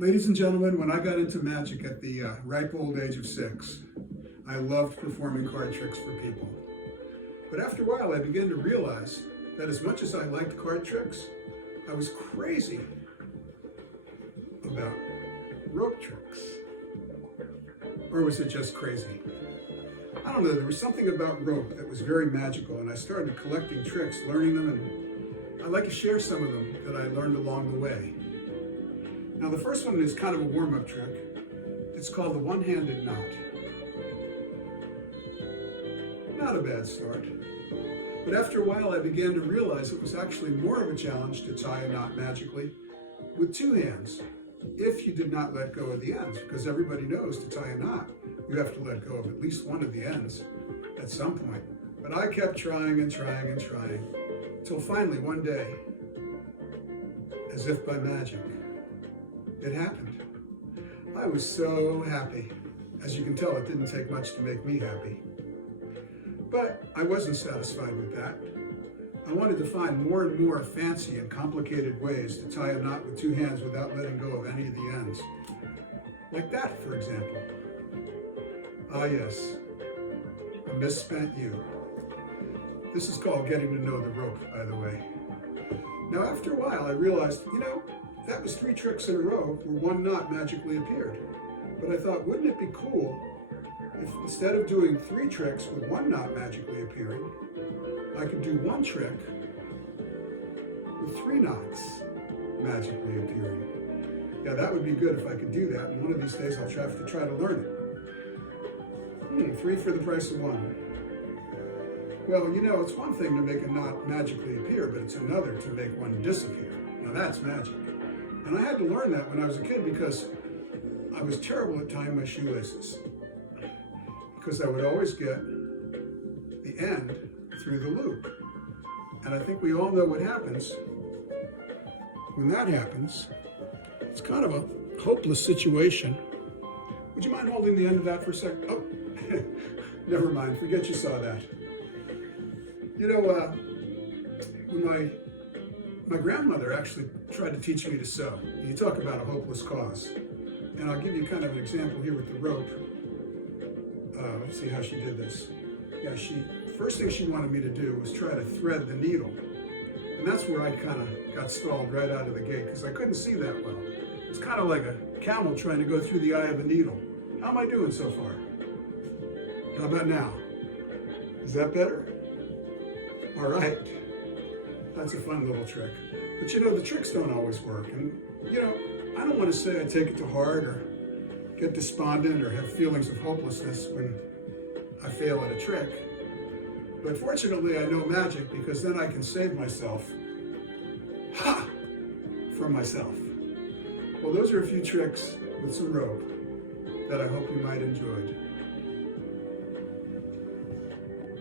Ladies and gentlemen, when I got into magic at the ripe old age of 6, I loved performing card tricks for people. But after a while, I began to realize that as much as I liked card tricks, I was crazy about rope tricks. Or was it just crazy? I don't know, there was something about rope that was very magical, and I started collecting tricks, learning them, and I'd like to share some of them that I learned along the way. Now the first one is kind of a warm-up trick. It's called the one-handed knot. Not a bad start. But after a while I began to realize it was actually more of a challenge to tie a knot magically with 2 hands, if you did not let go of the ends, because everybody knows to tie a knot, you have to let go of at least one of the ends at some point. But I kept trying and trying and trying, until finally one day, as if by magic, it happened. I was so happy. As you can tell, it didn't take much to make me happy. But I wasn't satisfied with that. I wanted to find more and more fancy and complicated ways to tie a knot with 2 hands without letting go of any of the ends. Like that, for example. Ah yes, a misspent you. This is called getting to know the rope, by the way. Now after a while I realized, that was 3 tricks in a row where 1 knot magically appeared. But I thought, wouldn't it be cool if instead of doing 3 tricks with 1 knot magically appearing, I could do 1 trick with 3 knots magically appearing. Yeah, that would be good if I could do that, and one of these days I'll have to try to learn it. 3 for the price of 1. Well, it's one thing to make a knot magically appear, but it's another to make one disappear. Now that's magic. And I had to learn that when I was a kid because I was terrible at tying my shoelaces. Because I would always get the end through the loop. And I think we all know what happens when that happens. It's kind of a hopeless situation. Would you mind holding the end of that for a second? Oh, never mind, forget you saw that. When my grandmother actually tried to teach me to sew. You talk about a hopeless cause. And I'll give you kind of an example here with the rope. Let's see how she did this. Yeah, first thing she wanted me to do was try to thread the needle. And that's where I kind of got stalled right out of the gate because I couldn't see that well. It's kind of like a camel trying to go through the eye of a needle. How am I doing so far? How about now? Is that better? All right. That's a fun little trick. But the tricks don't always work. And I don't want to say I take it to heart or get despondent or have feelings of hopelessness when I fail at a trick. But fortunately, I know magic because then I can save myself. Ha! From myself. Well, those are a few tricks with some rope that I hope you might enjoy.